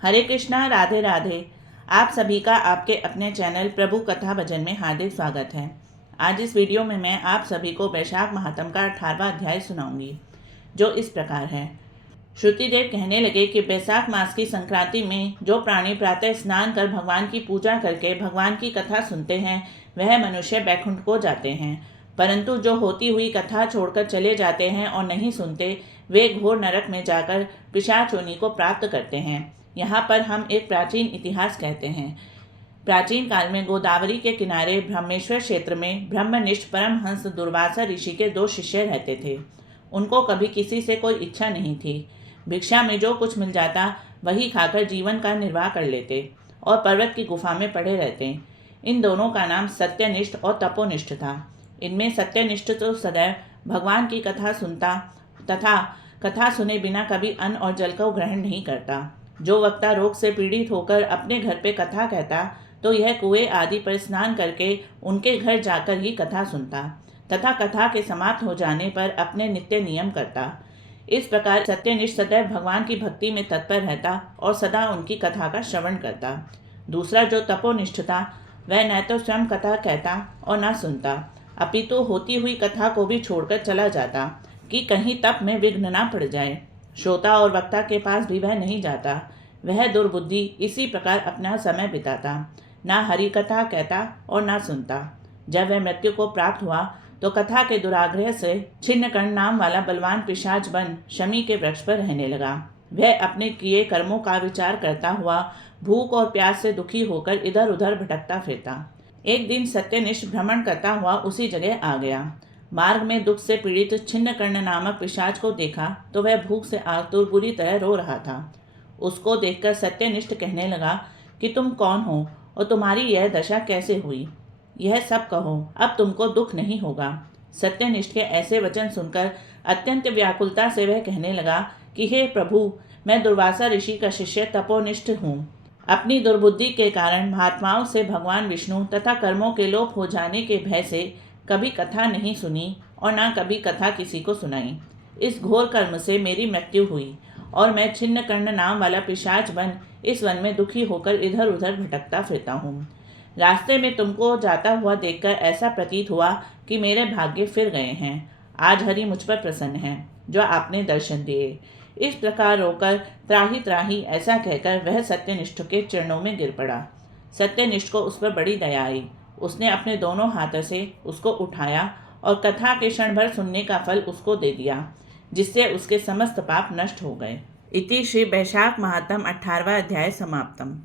हरे कृष्णा, राधे राधे। आप सभी का आपके अपने चैनल प्रभु कथा भजन में हार्दिक स्वागत है। आज इस वीडियो में मैं आप सभी को वैशाख महात्म का 18वां अध्याय सुनाऊंगी, जो इस प्रकार है। श्रुतिदेव कहने लगे कि वैशाख मास की संक्रांति में जो प्राणी प्रातः स्नान कर भगवान की पूजा करके भगवान की कथा सुनते हैं, वह मनुष्य बैकुंठ को जाते हैं। परंतु जो होती हुई कथा छोड़कर चले जाते हैं और नहीं सुनते, वे घोर नरक में जाकर पिशाच योनि को प्राप्त करते हैं। यहाँ पर हम एक प्राचीन इतिहास कहते हैं। प्राचीन काल में गोदावरी के किनारे ब्रह्मेश्वर क्षेत्र में ब्रह्मनिष्ठ परमहंस दुर्वासा ऋषि के 2 शिष्य रहते थे। उनको कभी किसी से कोई इच्छा नहीं थी। भिक्षा में जो कुछ मिल जाता वही खाकर जीवन का निर्वाह कर लेते और पर्वत की गुफा में पड़े रहते। इन दोनों का नाम सत्यनिष्ठ और तपोनिष्ठ था। इनमें सत्यनिष्ठ तो सदैव भगवान की कथा सुनता तथा कथा सुने बिना कभी अन्न और जल को ग्रहण नहीं करता। जो वक्ता रोग से पीड़ित होकर अपने घर पे कथा कहता, तो यह कुएं आदि पर स्नान करके उनके घर जाकर ही कथा सुनता तथा कथा के समाप्त हो जाने पर अपने नित्य नियम करता। इस प्रकार सत्यनिष्ठ सदैव भगवान की भक्ति में तत्पर रहता और सदा उनकी कथा का श्रवण करता। दूसरा जो तपोनिष्ठ था, वह न तो स्वयं कथा कहता और न सुनता, अपितु होती हुई कथा को भी छोड़कर चला जाता कि कहीं तप में विघ्न न पड़ जाए। श्रोता और वक्ता के पास भी वह नहीं जाता। वह दुर्बुद्धि इसी प्रकार अपना समय बिताता, ना हरि कथा कहता और ना सुनता। जब वह मृत्यु को प्राप्त हुआ तो कथा के दुराग्रह से छिन्नकर्ण नाम वाला बलवान पिशाच बन शमी के वृक्ष पर रहने लगा। वह अपने किए कर्मों का विचार करता हुआ भूख और प्यास से दुखी होकर इधर उधर भटकता फिरता। एक दिन सत्यनिष्ठ भ्रमण करता हुआ उसी जगह आ गया। मार्ग में दुख से पीड़ित छिन्नकर्ण नामक पिशाच को देखा तो वह भूख से आतुर बुरी तरह रो रहा था। उसको देखकर सत्यनिष्ठ कहने लगा कि तुम कौन हो और तुम्हारी यह दशा कैसे हुई, यह सब कहो, अब तुमको दुख नहीं होगा। सत्यनिष्ठ के ऐसे वचन सुनकर अत्यंत व्याकुलता से वह कहने लगा कि हे प्रभु, मैं दुर्वासा ऋषि का शिष्य तपोनिष्ठ हूँ। अपनी दुर्बुद्धि के कारण महात्माओं से भगवान विष्णु तथा कर्मों के लोप हो जाने के भय से कभी कथा नहीं सुनी और न कभी कथा किसी को सुनाई। इस घोर कर्म से मेरी मृत्यु हुई और मैं छिन्नकर्ण नाम वाला पिशाच बन इस वन में दुखी होकर इधर उधर भटकता फिरता हूँ। रास्ते में तुमको जाता हुआ देखकर ऐसा प्रतीत हुआ कि मेरे भाग्य फिर गए हैं। आज हरि मुझ पर प्रसन्न है जो आपने दर्शन दिए। इस प्रकार रोकर त्राही त्राही ऐसा कहकर वह सत्यनिष्ठ के चरणों में गिर पड़ा। सत्यनिष्ठ को उस पर बड़ी दया आई। उसने अपने दोनों हाथों से उसको उठाया और कथा के क्षण भर सुनने का फल उसको दे दिया, जिससे उसके समस्त पाप नष्ट हो गए। इति श्री वैशाख महात्म 18वां अध्याय समाप्तम।